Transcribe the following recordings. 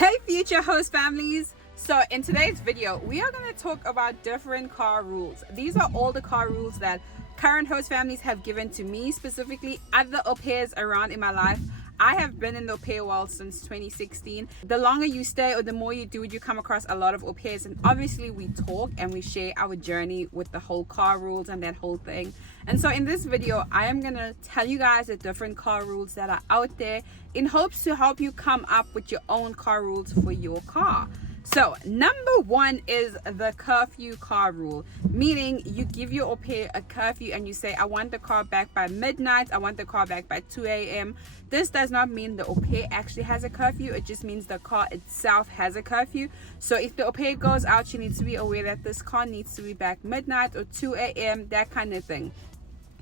Hey future host families, so in today's video we are going to talk about different car rules. These are all the car rules that current host families have given to me, specifically other au pairs around in my life. I have been in the au pair world since 2016. The longer you stay or the more you do it, you come across a lot of au pairs, and obviously we talk and we share our journey with the whole car rules and that whole thing. And so in this video I am gonna tell you guys the different car rules that are out there in hopes to help you come up with your own car rules for your car. So number one is the curfew car rule, meaning you give your au pair a curfew and you say, I want the car back by midnight, I want the car back by 2 a.m. This does not mean the au pair actually has a curfew, it just means the car itself has a curfew. So if the au pair goes out, she needs to be aware that this car needs to be back midnight or 2 a.m., that kind of thing.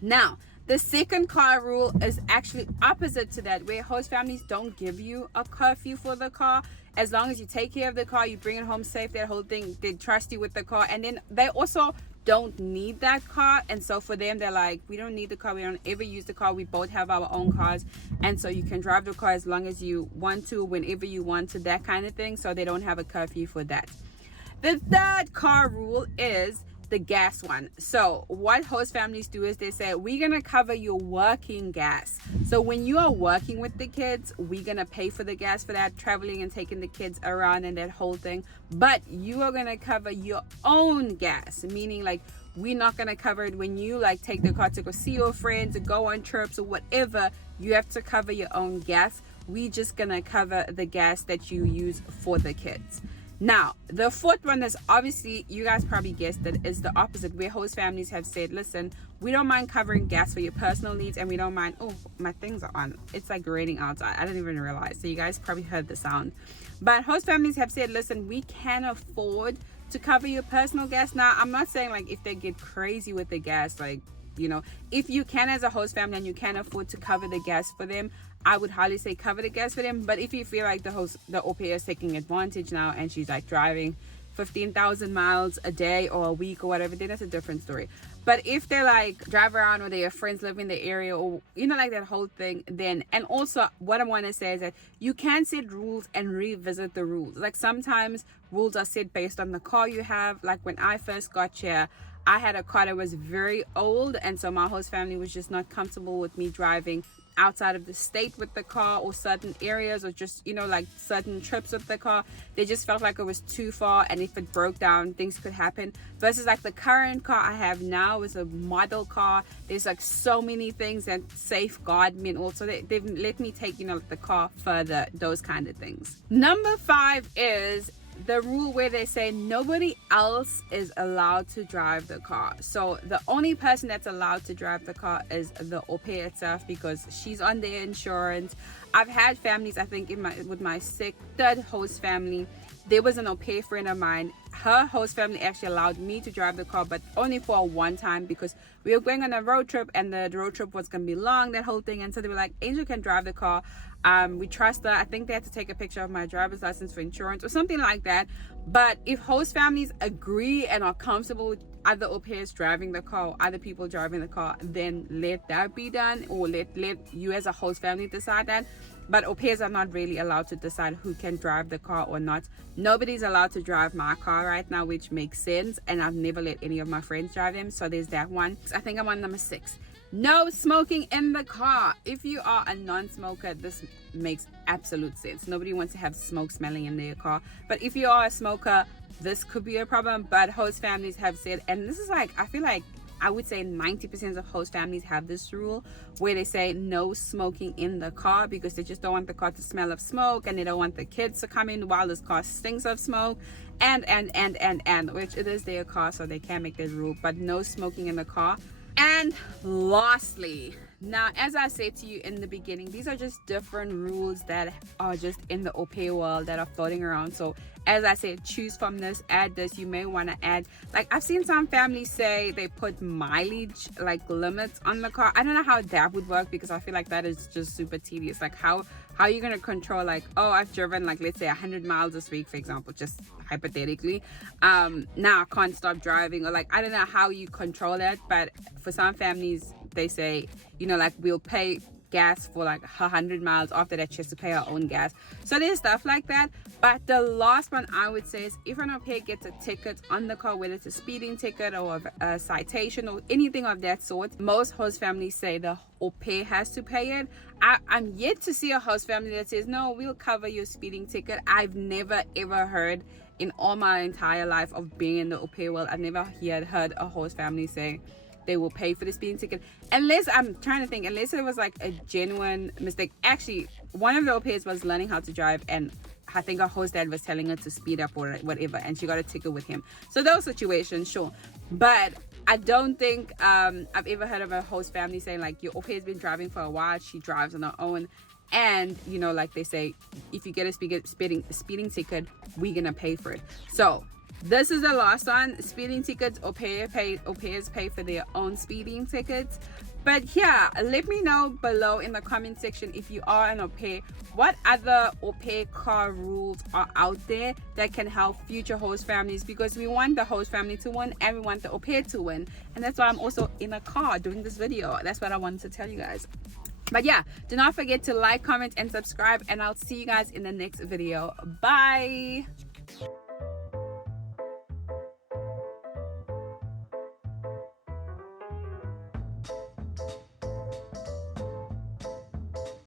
Now, the second car rule is actually opposite to that, where host families don't give you a curfew for the car. As long as you take care of the car, you bring it home safe, that whole thing, they trust you with the car. And then they also don't need that car, and so for them they're like, we don't need the car, we don't ever use the car, we both have our own cars, and so you can drive the car as long as you want to, whenever you want to, that kind of thing. So they don't have a curfew for that. The third car rule is the gas one. So what host families do is they say, we're gonna cover your working gas. So when you are working with the kids, we're gonna pay for the gas for that, traveling and taking the kids around and that whole thing, but you are gonna cover your own gas, meaning like we're not gonna cover it when you like take the car to go see your friends or go on trips or whatever. You have to cover your own gas. We just gonna cover the gas that you use for the kids. Now, the fourth one is obviously, you guys probably guessed it, is the opposite, where host families have said, listen, we don't mind covering gas for your personal needs, and we don't mind, oh, my things are on. It's like raining outside. I didn't even realize. So you guys probably heard the sound. But host families have said, listen, we can afford to cover your personal gas. Now, I'm not saying like if they get crazy with the gas, like, you know, if you can as a host family and you can afford to cover the gas for them, I would highly say cover the gas for them. But if you feel like the au pair is taking advantage now and she's like driving 15,000 miles a day or a week or whatever, then that's a different story. But if they're like drive around or their friends live in the area, or you know, like that whole thing, then, and also what I want to say is that you can set rules and revisit the rules. Like sometimes rules are set based on the car you have. Like when I first got here, I had a car that was very old, and so my host family was just not comfortable with me driving outside of the state with the car, or certain areas, or just, you know, like certain trips with the car. They just felt like it was too far, and if it broke down, things could happen. Versus like the current car I have now is a model car. There's like so many things that safeguard me, and also they've let me take, you know, the car further, those kind of things. Number 5 is the rule where they say nobody else is allowed to drive the car. So the only person that's allowed to drive the car is the au pair itself, because she's on their insurance. I've had families, I think with my third host family, there was an au pair friend of mine. Her host family actually allowed me to drive the car, but only for a one time, because we were going on a road trip and the road trip was gonna be long, that whole thing. And so they were like, Angel can drive the car. We trust her. I think they had to take a picture of my driver's license for insurance or something like that. But if host families agree and are comfortable with other au pairs driving the car, or other people driving the car, then let that be done, or let you as a host family decide that. But au pairs are not really allowed to decide who can drive the car or not. Nobody's allowed to drive my car right now, which makes sense, and I've never let any of my friends drive them. So there's that one. I think I'm on number 6. No smoking in the car. If you are a non-smoker, this makes absolute sense. Nobody wants to have smoke smelling in their car. But if you are a smoker, this could be a problem. But host families have said, and this is like, I feel like I would say 90% of host families have this rule where they say no smoking in the car, because they just don't want the car to smell of smoke, and they don't want the kids to come in while this car stinks of smoke, and which it is their car, so they can make that rule. But no smoking in the car. And lastly, now, as I said to you in the beginning, these are just different rules that are just in the au pair world that are floating around. So as I said, choose from this, add this. You may want to add, like I've seen some families say they put mileage like limits on the car. I don't know how that would work, because I feel like that is just super tedious. Like how are you going to control, like, oh, I've driven like, let's say 100 miles this week, for example, just hypothetically, now I can't stop driving, or like I don't know how you control that. But for some families, they say, you know, like we'll pay gas for like 100 miles. After that, she has to pay her own gas. So there's stuff like that. But the last one I would say is if an au pair gets a ticket on the car, whether it's a speeding ticket or a citation or anything of that sort, most host families say the au pair has to pay it. I'm yet to see a host family that says, no, we'll cover your speeding ticket. I've never ever heard in all my entire life of being in the au pair world, I've never heard a host family say they will pay for the speeding ticket, unless I'm trying to think, unless it was like a genuine mistake. Actually, one of the au pairs was learning how to drive, and I think her host dad was telling her to speed up or whatever, and she got a ticket with him. So those situations, sure, but I don't think I've ever heard of a host family saying like, your au pair's been driving for a while, she drives on her own, and you know, like they say, if you get a speeding ticket, we're gonna pay for it. So this is the last one. Speeding tickets, au pairs pay for their own speeding tickets. But yeah, let me know below in the comment section, if you are an au pair, what other au pair car rules are out there that can help future host families, because we want the host family to win and we want the au pair to win. And that's why I'm also in a car doing this video. That's what I wanted to tell you guys. But yeah, do not forget to like, comment, and subscribe, and I'll see you guys in the next video. Bye.